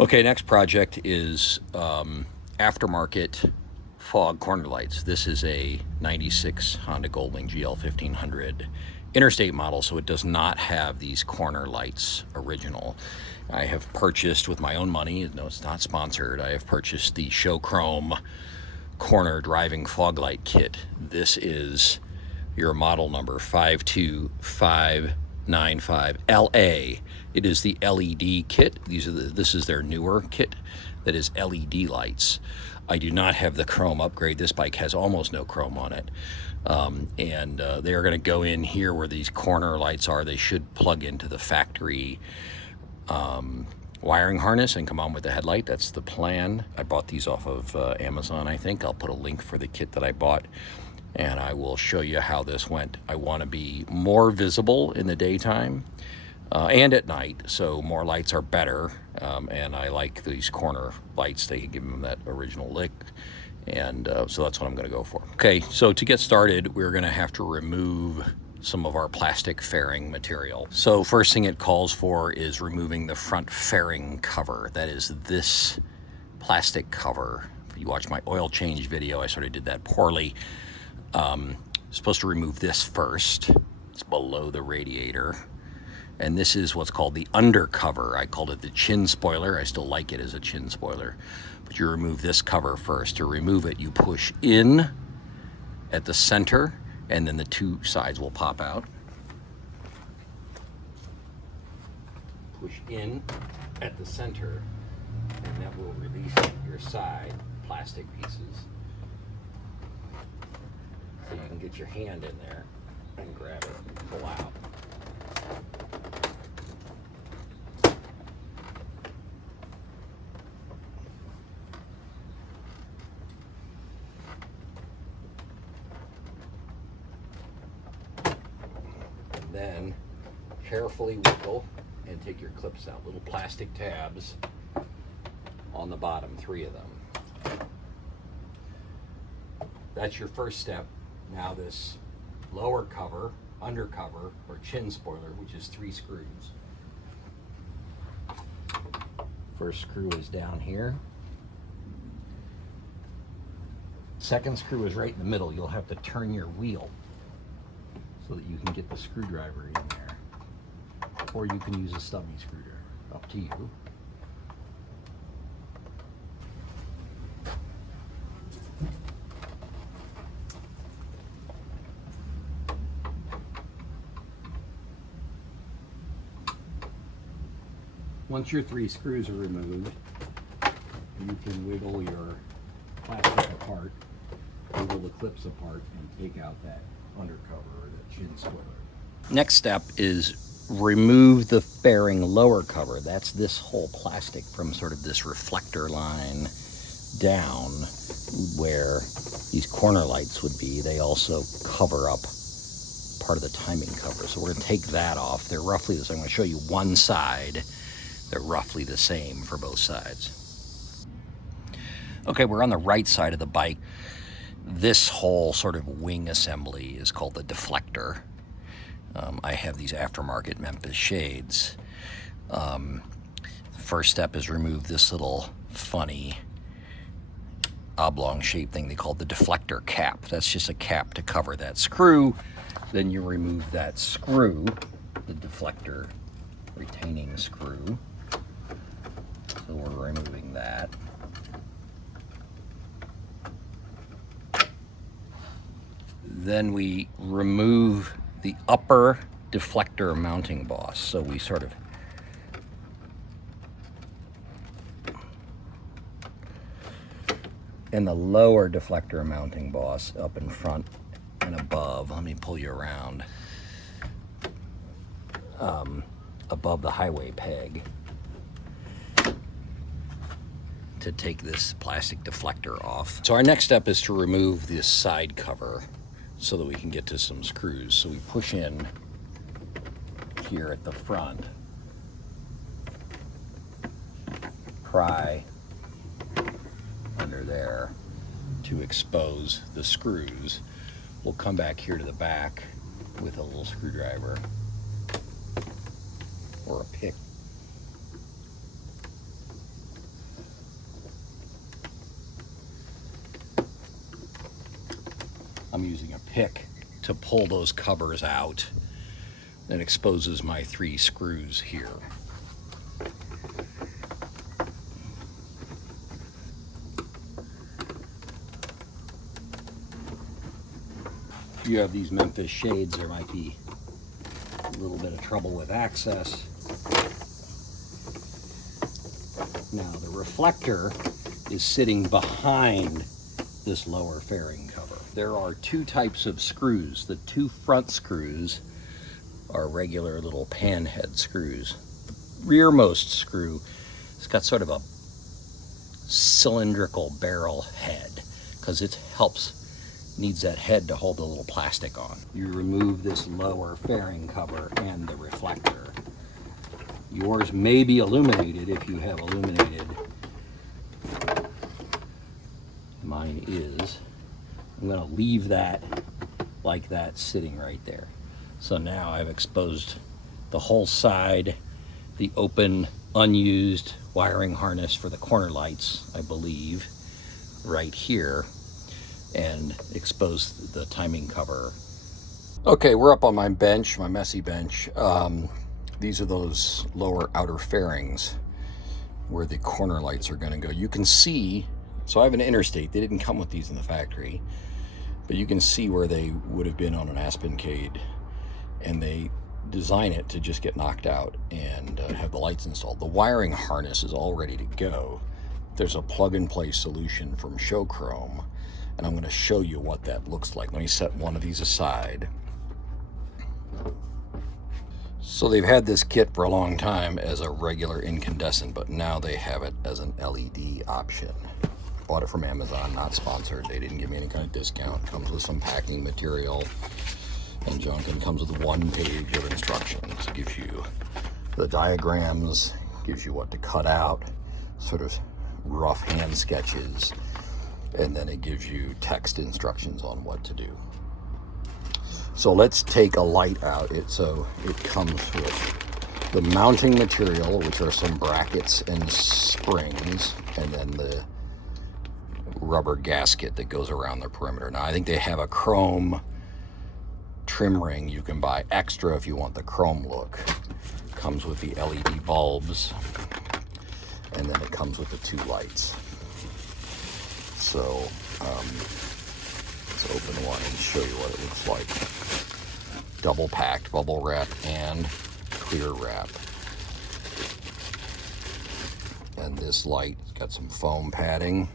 Okay, next project is aftermarket fog corner lights. This is a 96 Honda Goldwing GL1500 interstate model, so it does not have these corner lights original. I have purchased with my own money, no, it's not sponsored, I have purchased the Show Chrome corner driving fog light kit. This is your model number 52595LA. It is the LED kit. This is their newer kit that is LED lights. I do not have the chrome upgrade. This bike has almost no chrome on it. They are going to go in here where these corner lights are. They should plug into the factory wiring harness and come on with the headlight. That's the plan. I bought these off of Amazon, I think. I'll put a link for the kit that I bought, and I will show you how this went. I want to be more visible in the daytime and at night, so more lights are better, and I like these corner lights. They give them that original lick, and so that's what I'm going to go for. Okay, so to get started, we're going to have to remove some of our plastic fairing material. So first thing it calls for is removing the front fairing cover. That is this plastic cover. If you watch my oil change video, I sort of did that poorly. Supposed to remove this first. It's below the radiator. And this is what's called the undercover. I called it the chin spoiler. I still like it as a chin spoiler. But you remove this cover first. To remove it, you push in at the center, and then the two sides will pop out. Push in at the center, and that will release your side plastic pieces. So you can get your hand in there and grab it and pull out. And then carefully wiggle and take your clips out. Little plastic tabs on the bottom, 3 of them. That's your first step. Now this lower cover, undercover, or chin spoiler, which is 3 screws. First screw is down here. Second screw is right in the middle. You'll have to turn your wheel so that you can get the screwdriver in there. Or you can use a stubby screwdriver, up to you. Once your 3 screws are removed, you can wiggle your plastic apart, wiggle the clips apart, and take out that undercover or the chin spoiler. Next step is remove the fairing lower cover. That's this whole plastic from sort of this reflector line down where these corner lights would be. They also cover up part of the timing cover. So we're going to take that off. They're roughly the same. I'm going to show you one side. They're roughly the same for both sides. Okay, we're on the right side of the bike. This whole sort of wing assembly is called the deflector. I have these aftermarket Memphis shades. The first step is remove this little funny oblong shaped thing they call the deflector cap. That's just a cap to cover that screw. Then you remove that screw, the deflector retaining screw. So we're removing that. Then we remove the upper deflector mounting boss. So we sort of and the lower deflector mounting boss up in front and above. Let me pull you around. Above the highway peg to take this plastic deflector off. So our next step is to remove this side cover so that we can get to some screws. So we push in here at the front, pry under there to expose the screws. We'll come back here to the back with a little screwdriver or a pick I'm using a pick to pull those covers out. That exposes my 3 screws here. If you have these Memphis shades, there might be a little bit of trouble with access. Now the reflector is sitting behind this lower fairing cover. There are 2 types of screws. The 2 front screws are regular little pan head screws. The rearmost screw has got sort of a cylindrical barrel head because it needs that head to hold the little plastic on. You remove this lower fairing cover and the reflector. Yours may be illuminated if you have illuminated. Mine is. I'm going to leave that like that sitting right there. So now I've exposed the whole side, the open, unused wiring harness for the corner lights, I believe, right here, and exposed the timing cover. Okay, we're up on my bench, my messy bench. These are those lower outer fairings where the corner lights are going to go. You can see, so I have an interstate. They didn't come with these in the factory, but you can see where they would have been on an Aspencade, and they design it to just get knocked out and have the lights installed. The wiring harness is all ready to go. There's a plug-and-play solution from Showchrome, and I'm going to show you what that looks like. Let me set one of these aside. So they've had this kit for a long time as a regular incandescent, but now they have it as an LED option. Bought it from Amazon, not sponsored. They didn't give me any kind of discount. Comes with some packing material and junk, and comes with 1 page of instructions. It gives you the diagrams, gives you what to cut out, sort of rough hand sketches, and then it gives you text instructions on what to do. So let's take a light out. So it comes with the mounting material, which are some brackets and springs, and then the rubber gasket that goes around the perimeter. Now I think they have a chrome trim ring you can buy extra if you want the chrome look. Comes with the LED bulbs, and then it comes with the 2 lights. So let's open one and show you what it looks like. Double packed bubble wrap and clear wrap. And this light's got some foam padding.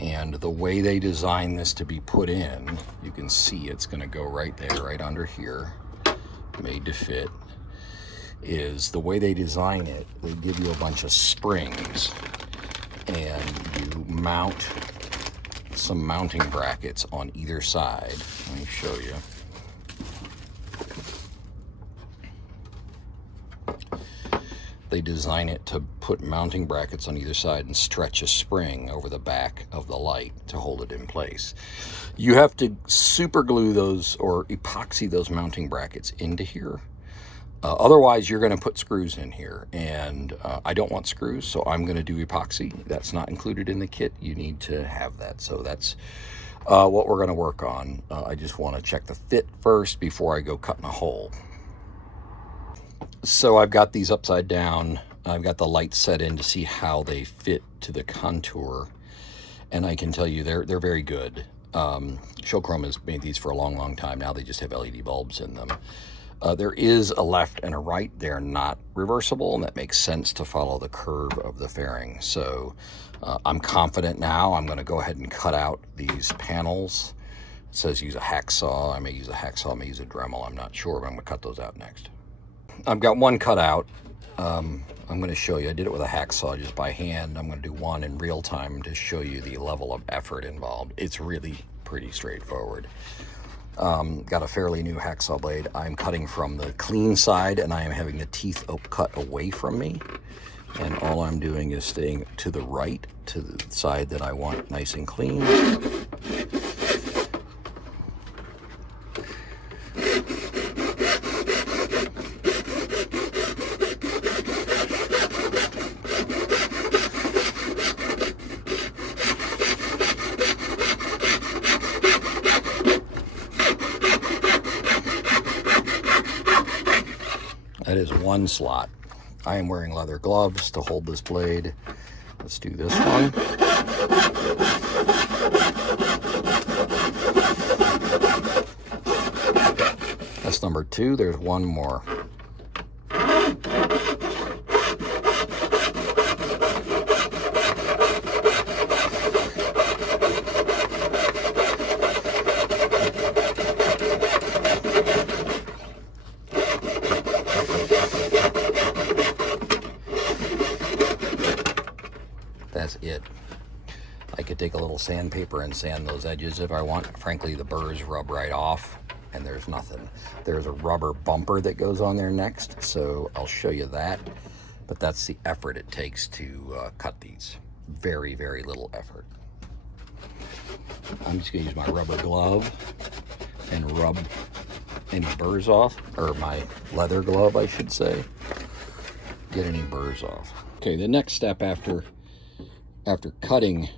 And the way they designed this to be put in, you can see it's going to go right there, right under here, made to fit, is the way they design it, they give you a bunch of springs, and you mount some mounting brackets on either side. Let me show you. They design it to put mounting brackets on either side and stretch a spring over the back of the light to hold it in place. You have to super glue those or epoxy those mounting brackets into here. Otherwise, you're going to put screws in here, and I don't want screws, so I'm going to do epoxy. That's not included in the kit. You need to have that, so that's what we're going to work on. I just want to check the fit first before I go cutting a hole. So I've got these upside down. I've got the lights set in to see how they fit to the contour, and I can tell you they're very good. Showchrome has made these for a long time now. They just have LED bulbs in them. There is a left and a right. They're not reversible, and that makes sense to follow the curve of the fairing. So I'm confident now. I'm going to go ahead and cut out these panels. It says use a hacksaw. I may use a hacksaw, I may use a Dremel. I'm not sure, but I'm going to cut those out next. I've got one cut out. I'm going to show you. I did it with a hacksaw just by hand. I'm going to do one in real time to show you the level of effort involved. It's really pretty straightforward. Got a fairly new hacksaw blade. I'm cutting from the clean side, and I am having the teeth cut away from me. And all I'm doing is staying to the right, to the side that I want nice and clean. is one slot. I am wearing leather gloves to hold this blade. Let's do this one. That's number 2. There's one more. That's it. I could take a little sandpaper and sand those edges if I want. Frankly, the burrs rub right off and there's nothing. There's a rubber bumper that goes on there next, so I'll show you that. But that's the effort it takes to cut these. Very, very little effort. I'm just gonna use my rubber glove and rub any burrs off, or my leather glove, I should say. Get any burrs off. Okay, the next step after cutting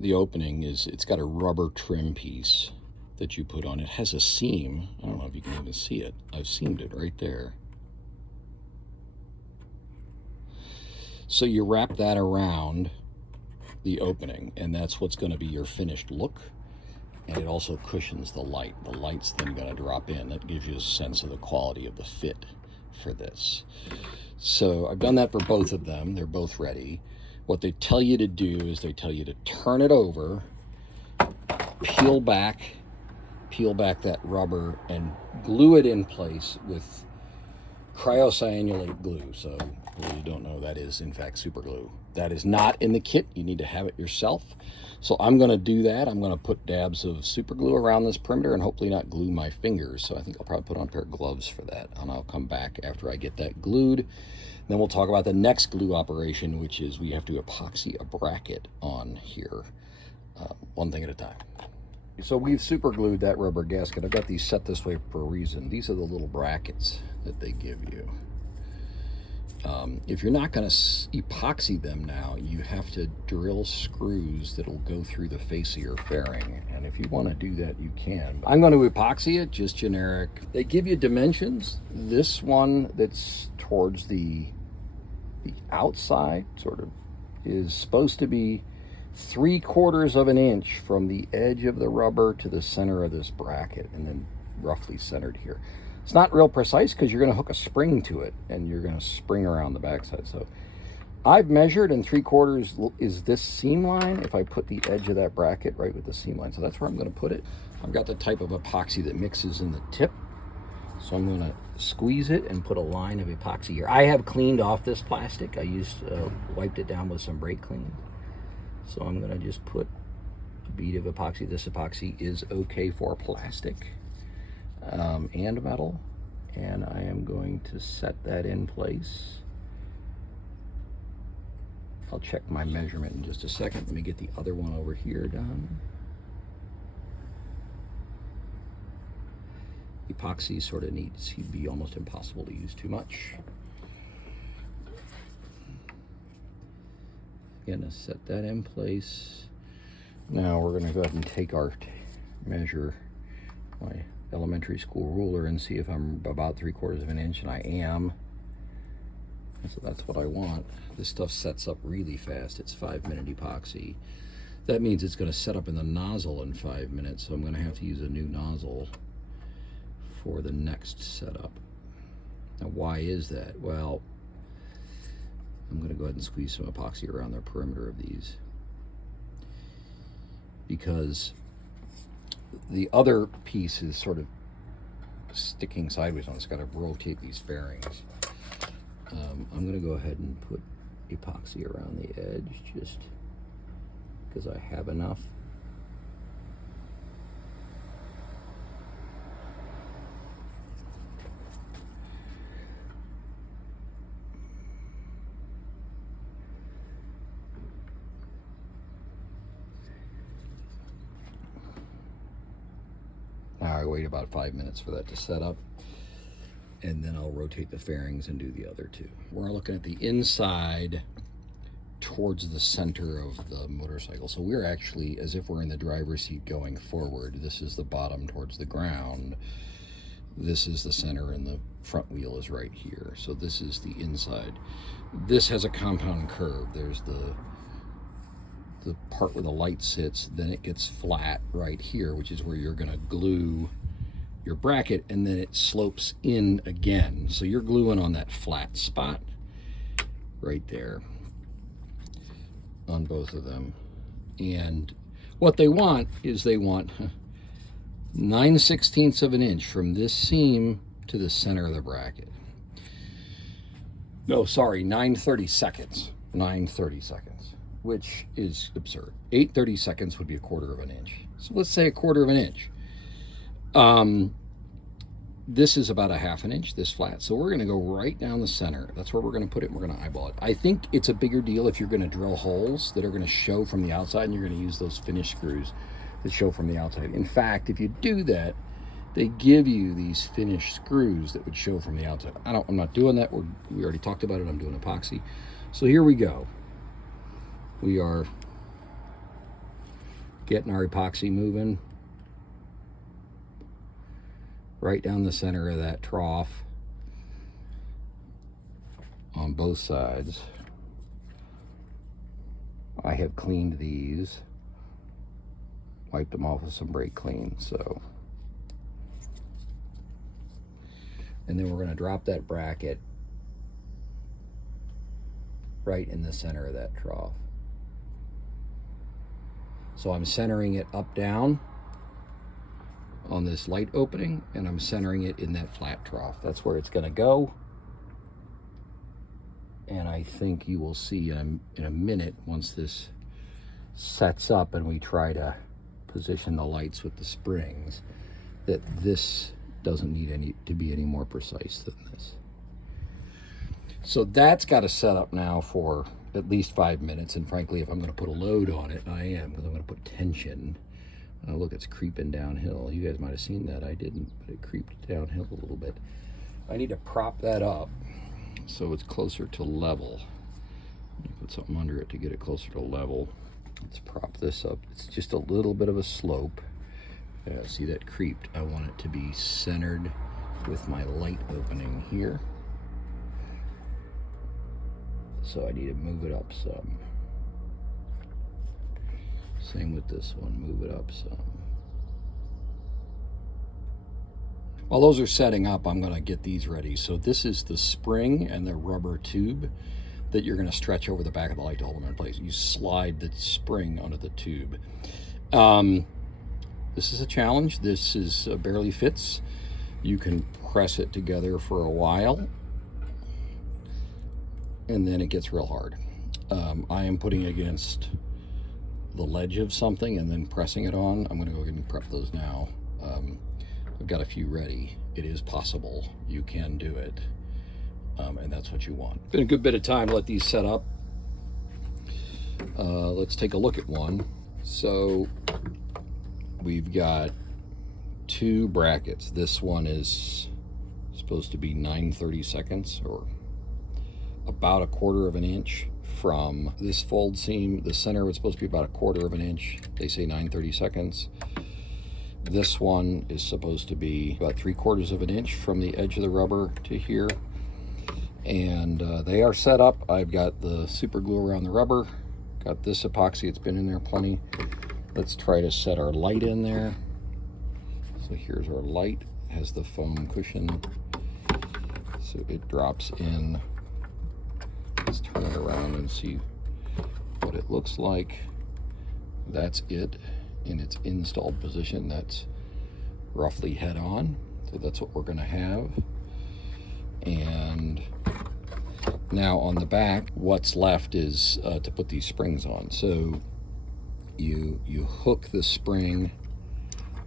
the opening is it's got a rubber trim piece that you put on. It has a seam. I don't know if you can even see it. I've seamed it right there. So you wrap that around the opening, and that's what's going to be your finished look. And it also cushions the light. The light's then going to drop in. That gives you a sense of the quality of the fit for this. So I've done that for both of them. They're both ready. What they tell you to do is they tell you to turn it over, peel back that rubber, and glue it in place with cryocyanulate glue. So if you don't know, that is in fact super glue. That is not in the kit. You need to have it yourself. So I'm going to do that. I'm going to put dabs of super glue around this perimeter and hopefully not glue my fingers. So I think I'll probably put on a pair of gloves for that, and I'll come back after I get that glued. Then we'll talk about the next glue operation, which is we have to epoxy a bracket on here, one thing at a time. So we've super glued that rubber gasket. I've got these set this way for a reason. These are the little brackets that they give you. If you're not going to epoxy them now, you have to drill screws that'll go through the face of your fairing. And if you want to do that, you can. I'm going to epoxy it, just generic. They give you dimensions. This one that's towards the outside sort of is supposed to be 3/4 of an inch from the edge of the rubber to the center of this bracket, and then roughly centered here. It's not real precise because you're going to hook a spring to it and you're going to spring around the backside. So I've measured, and 3/4 is this seam line if I put the edge of that bracket right with the seam line. So that's where I'm going to put it. I've got the type of epoxy that mixes in the tip. So I'm going to squeeze it and put a line of epoxy here. I have cleaned off this plastic. I wiped it down with some brake clean. So I'm going to just put a bead of epoxy. This epoxy is okay for plastic and metal. And I am going to set that in place. I'll check my measurement in just a second. Let me get the other one over here done. Epoxy sort of needs to be almost impossible to use too much. Gonna set that in place. Now we're gonna go ahead and take our measure, my elementary school ruler, and see if I'm about 3/4 of an inch, and I am. So that's what I want. This stuff sets up really fast. It's 5-minute epoxy. That means it's gonna set up in the nozzle in 5 minutes, so I'm gonna have to use a new nozzle for the next setup. Now why is that? Well, I'm going to go ahead and squeeze some epoxy around the perimeter of these, because the other piece is sort of sticking sideways on it. It's got to rotate these fairings. I'm going to go ahead and put epoxy around the edge just because I have enough. Now I wait about 5 minutes for that to set up, and then I'll rotate the fairings and do the other two. We're looking at the inside towards the center of the motorcycle. So we're actually, as if we're in the driver's seat going forward. This is the bottom towards the ground. This is the center and the front wheel is right here. So this is the inside. This has a compound curve. There's the part where the light sits, then it gets flat right here, which is where you're gonna glue your bracket, and then it slopes in again. So you're gluing on that flat spot right there on both of them. And what they want is they want 9/16 of an inch from this seam to the center of the bracket. No, sorry, 9/32, 9/32, which is absurd. 8/32 would be 1/4 of an inch. So let's say 1/4 of an inch. This is about 1/2 inch, this flat. So we're gonna go right down the center. That's where we're gonna put it, and we're gonna eyeball it. I think it's a bigger deal if you're gonna drill holes that are gonna show from the outside, and you're gonna use those finish screws that show from the outside. In fact, if you do that, they give you these finished screws that would show from the outside. I'm not doing that. We already talked about it. I'm doing epoxy. So here we go. We are getting our epoxy moving right down the center of that trough on both sides. I have cleaned these, wiped them off with some brake clean. So, and then we're going to drop that bracket right in the center of that trough. So I'm centering it up down on this light opening, and I'm centering it in that flat trough. That's where it's going to go. And I think you will see in a minute, once this sets up and we try to position the lights with the springs, that this doesn't need to be any more precise than this. So that's got to set up now for at least 5 minutes. And frankly, if I'm going to put a load on it, I am, because I'm going to put tension. Look, it's creeping downhill. You guys might have seen that. I didn't, but it creeped downhill a little bit. I need to prop that up so it's closer to level. Put something under it to get it closer to level. Let's prop this up. It's just a little bit of a slope. See that creeped? I want it to be centered with my light opening here. So I need to move it up some. Same with this one, move it up some. While those are setting up, I'm gonna get these ready. So this is the spring and the rubber tube that you're gonna stretch over the back of the light to hold them in place. You slide the spring onto the tube. This is a challenge. This is barely fits. You can press it together for a while, and then it gets real hard. I am putting it against the ledge of something and then pressing it on. I'm gonna go ahead and prep those now. I've got a few ready. It is possible. You can do it, and that's what you want. Been a good bit of time to let these set up. Let's take a look at one. So we've got 2 brackets. This one is supposed to be 9/32, or about 1/4 of an inch from this fold seam. The center was supposed to be about 1/4 of an inch. They say 9/32. This one is supposed to be about 3/4 of an inch from the edge of the rubber to here. And they are set up. I've got the super glue around the rubber. Got this epoxy, it's been in there plenty. Let's try to set our light in there. So here's our light, it has the foam cushion. So it drops in. Let's turn it around and see what it looks like. That's it in its installed position. That's roughly head on. So that's what we're gonna have. And now on the back, what's left is to put these springs on. So you hook the spring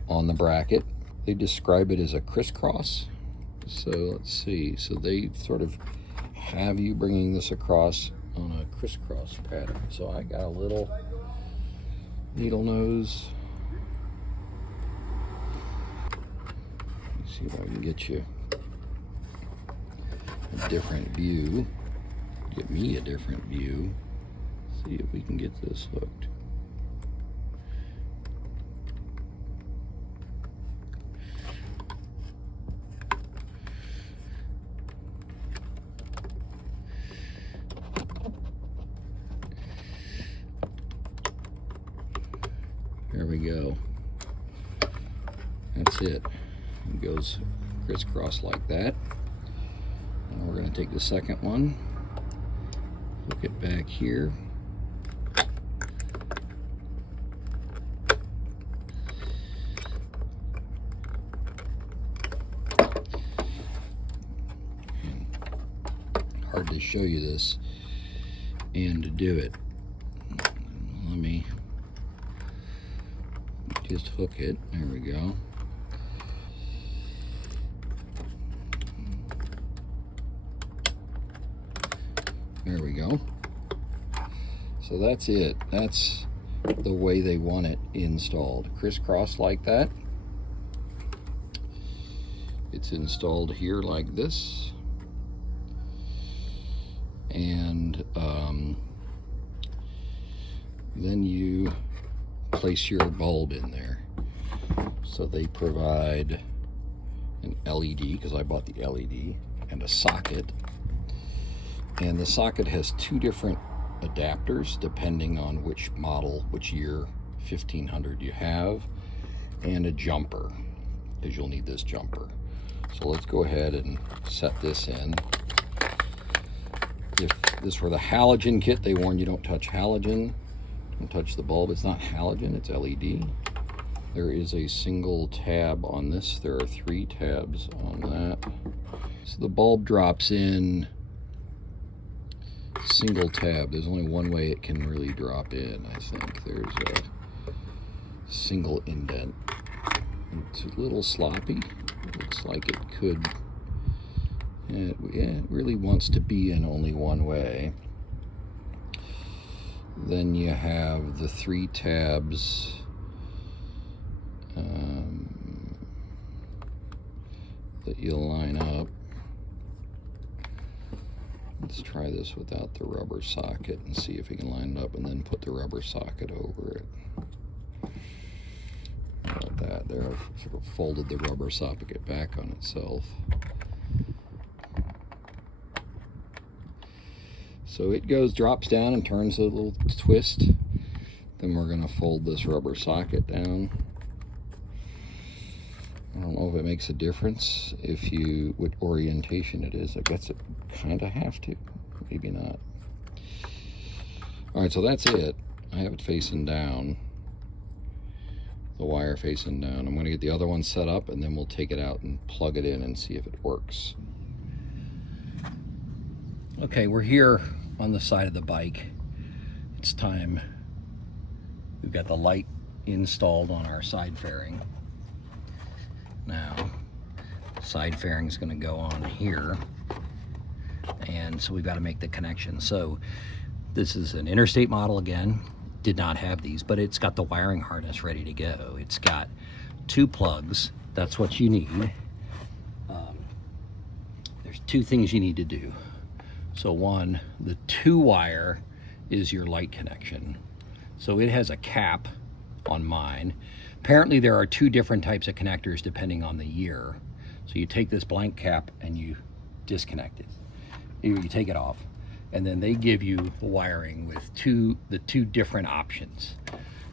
on the bracket. They describe it as a crisscross. So let's see. So they sort of have you bringing this across on a crisscross pattern. So I got a little needle nose. Let's see if I can get you a different view. Get me a different view. See if we can get this hooked. There we go. That's it. It goes crisscross like that. And we're going to take the second one, hook it back here. Hard to show you this and to do it. Let me just hook it. There we go. There we go. So that's it. That's the way they want it installed. Crisscross like that. It's installed here like this. And then you place your bulb in there. So they provide an LED, because I bought the LED, and a socket. And the socket has two different adapters depending on which model, which year 1500 you have, and a jumper, because you'll need this jumper. So let's go ahead and set this in. If this were the halogen kit, they warn you don't touch halogen, don't touch the bulb. It's not halogen, it's LED. There is a single tab on this. There are 3 tabs on that. So the bulb drops in single tab. There's only one way it can really drop in, I think. There's a single indent. It's a little sloppy. Looks like it could, it really wants to be in only one way. Then you have the 3 tabs that you'll line up. Let's try this without the rubber socket and see if we can line it up, and then put the rubber socket over it. Like that. There, I've sort of folded the rubber socket back on itself. So it goes, drops down and turns a little twist. Then we're going to fold this rubber socket down. I don't know if it makes a difference if you, what orientation it is. I guess it kind of have to, maybe not. All right, so that's it. I have it facing down, the wire facing down. I'm going to get the other one set up, and then we'll take it out and plug it in and see if it works. Okay, we're here on the side of the bike. It's time. We've got the light installed on our side fairing. Now, side fairing is going to go on here, and so we've got to make the connection. So this is an interstate model again. Did not have these, but it's got the wiring harness ready to go. It's got 2 plugs. That's what you need. There's 2 things you need to do. So one, the 2 wire is your light connection. So it has a cap on mine. Apparently there are 2 different types of connectors depending on the year. So you take this blank cap and you disconnect it. You take it off, and then they give you the wiring with the two different options.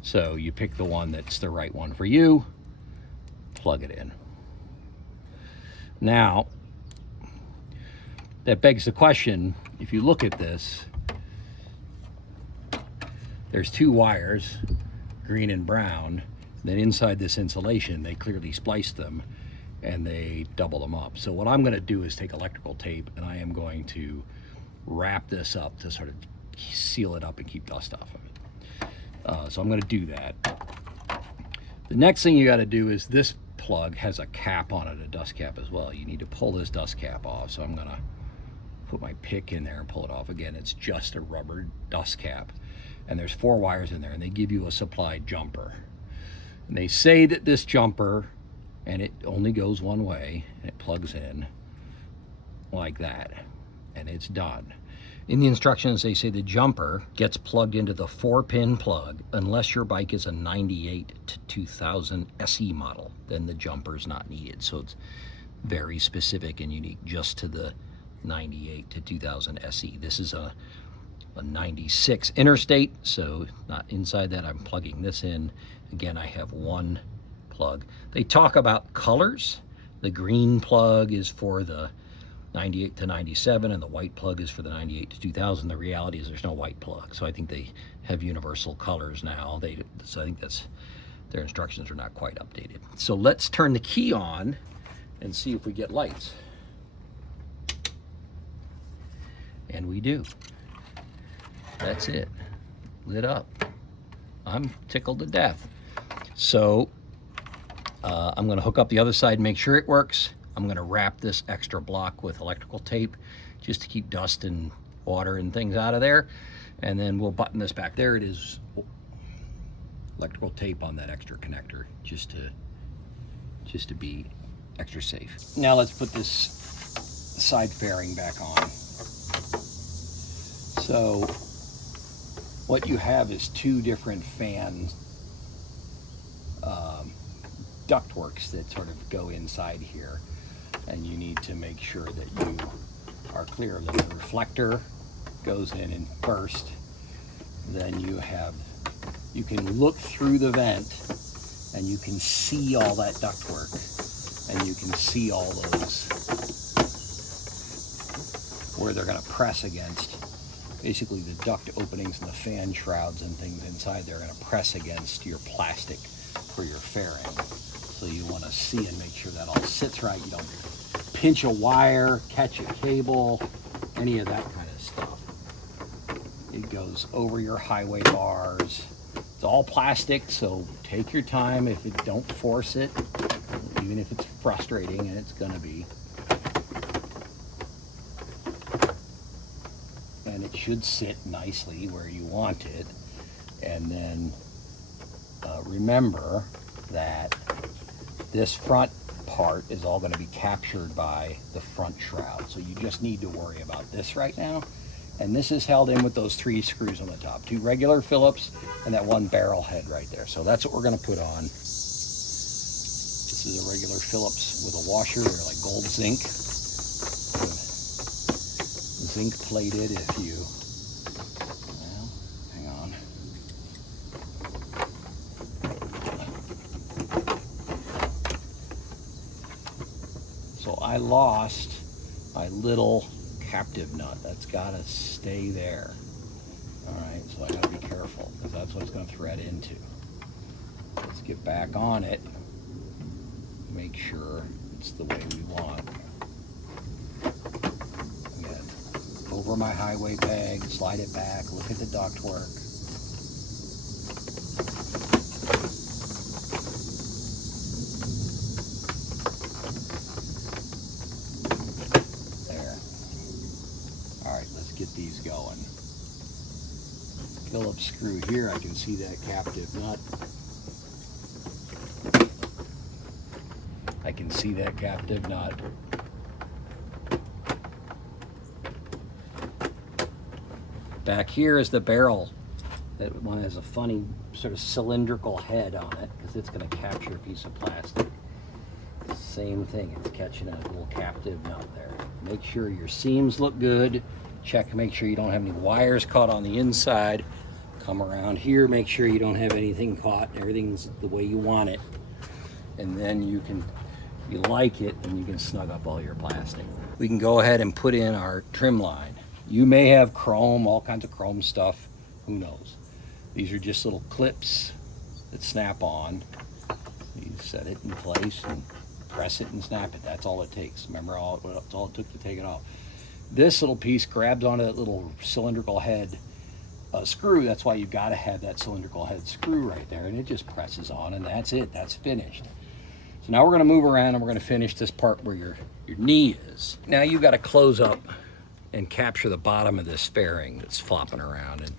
So you pick the one that's the right one for you, plug it in. Now, that begs the question, if you look at this, there's 2 wires, green and brown. Then inside this insulation, they clearly spliced them and they double them up. So what I'm going to do is take electrical tape, and I am going to wrap this up to sort of seal it up and keep dust off of it. So I'm going to do that. The next thing you got to do is, this plug has a cap on it, a dust cap as well. You need to pull this dust cap off. So I'm going to put my pick in there and pull it off. Again, it's just a rubber dust cap. And there's 4 wires in there, and they give you a supplied jumper. And they say that this jumper, and it only goes one way, and it plugs in like that, and it's done. In the instructions, they say the jumper gets plugged into the 4-pin plug unless your bike is a 98 to 2000 SE model. Then the jumper's not needed. So it's very specific and unique just to the 98 to 2000 SE. This is a a 96 interstate, so not inside that. I'm plugging this in. Again, I have one plug. They talk about colors. The green plug is for the 98 to 97, and the white plug is for the 98 to 2000. The reality is there's no white plug, so I think they have universal colors now. So I think that's, their instructions are not quite updated. So let's turn the key on and see if we get lights. And we do. That's it, lit up. I'm tickled to death. So I'm gonna hook up the other side and make sure it works. I'm gonna wrap this extra block with electrical tape just to keep dust and water and things out of there. And then we'll button this back. There it is, electrical tape on that extra connector, just to be extra safe. Now let's put this side fairing back on. So what you have is two different fan ductworks that sort of go inside here, and you need to make sure that you are clear of them. The reflector goes in first, then you can look through the vent and you can see all that ductwork, and you can see all those where they're going to press against. Basically the duct openings and the fan shrouds and things inside, they're going to press against your plastic for your fairing. So you want to see and make sure that all sits right. You don't pinch a wire, catch a cable, any of that kind of stuff. It goes over your highway bars. It's all plastic, so take your time. Don't force it, even if it's frustrating, and it's going to be. And it should sit nicely where you want it. And then remember that this front part is all going to be captured by the front shroud. So you just need to worry about this right now. And this is held in with those 3 screws on the top, 2 regular Phillips and that 1 barrel head right there. So that's what we're going to put on. This is a regular Phillips with a washer. They're like gold zinc. Zinc plated if you, well, hang on. So I lost my little captive nut. That's gotta stay there. All right, so I gotta be careful because that's what it's gonna thread into. Let's get back on it. Make sure it's the way we want. Over my highway peg, slide it back, look at the ductwork. There. All right, let's get these going. Phillips screw here, I can see that captive nut. I can see that captive nut. Back here is the barrel. That one has a funny sort of cylindrical head on it because it's going to capture a piece of plastic. Same thing, it's catching a little captive nut there. Make sure your seams look good. Check, make sure you don't have any wires caught on the inside. Come around here, make sure you don't have anything caught. Everything's the way you want it. And then you can, if you like it, then you can snug up all your plastic. We can go ahead and put in our trim line. You may have chrome, all kinds of chrome stuff, who knows. These are just little clips that snap on. You set it in place and press it and snap it. That's all it takes. Remember, that's all it took to take it off. This little piece grabs onto that little cylindrical head screw. That's why you've got to have that cylindrical head screw right there, and it just presses on, and that's it. That's finished. So now we're going to move around and we're going to finish this part where your knee is. Now you've got to close up and capture the bottom of this fairing that's flopping around, and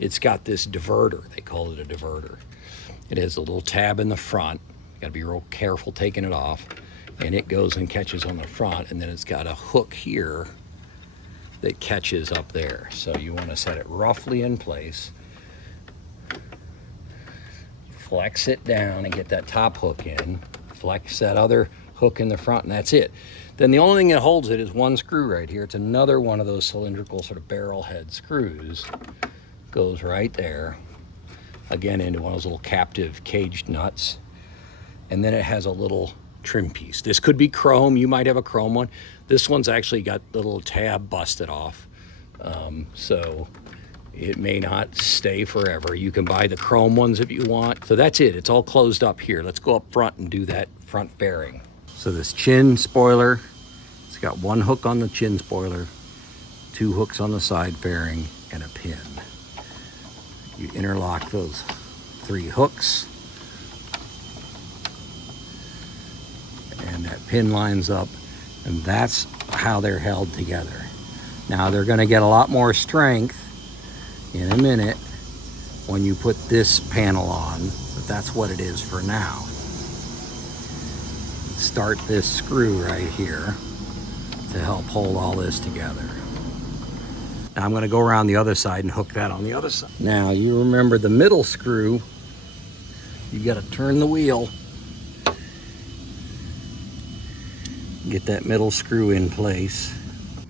it's got this diverter. They call it a diverter. It has a little tab in the front. You got to be real careful taking it off, and it goes and catches on the front, and then it's got a hook here that catches up there. So you want to set it roughly in place, flex it down and get that top hook in, flex that other hook in the front, and that's it. Then the only thing that holds it is one screw right here. It's another one of those cylindrical sort of barrel head screws. Goes right there, again into one of those little captive caged nuts. And then it has a little trim piece. This could be chrome. You might have a chrome one. This one's actually got the little tab busted off, so it may not stay forever. You can buy the chrome ones if you want. So that's it. It's all closed up here. Let's go up front and do that front fairing. So this chin spoiler, it's got one hook on the chin spoiler, two hooks on the side fairing, and a pin. You interlock those three hooks, and that pin lines up, and that's how they're held together. Now they're going to get a lot more strength in a minute when you put this panel on, but that's what it is for now. Start this screw right here to help hold all this together. Now I'm going to go around the other side and hook that on the other side. Now you remember the middle screw, you've got to turn the wheel, get that middle screw in place.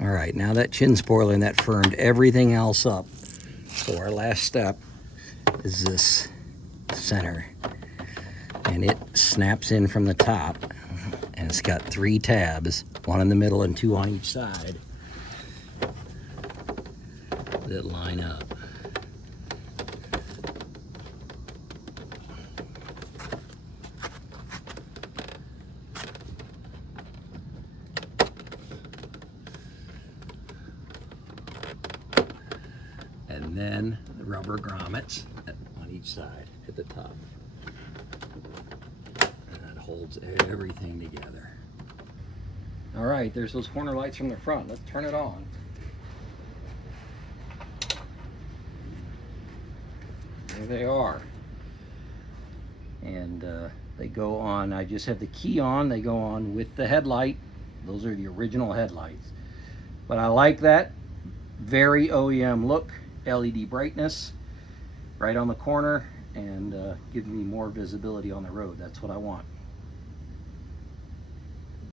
All right, now that chin spoiler and that firmed everything else up. So our last step is this center, and it snaps in from the top, and it's got three tabs, one in the middle and two on each side, that line up. And then the rubber grommets on each side at the top. And that holds everything together. All right, there's those corner lights from the front. Let's turn it on. There they are. And they go on, I just have the key on, they go on with the headlight. Those are the original headlights. But I like that. Very OEM look. LED brightness right on the corner, and gives me more visibility on the road. That's what I want.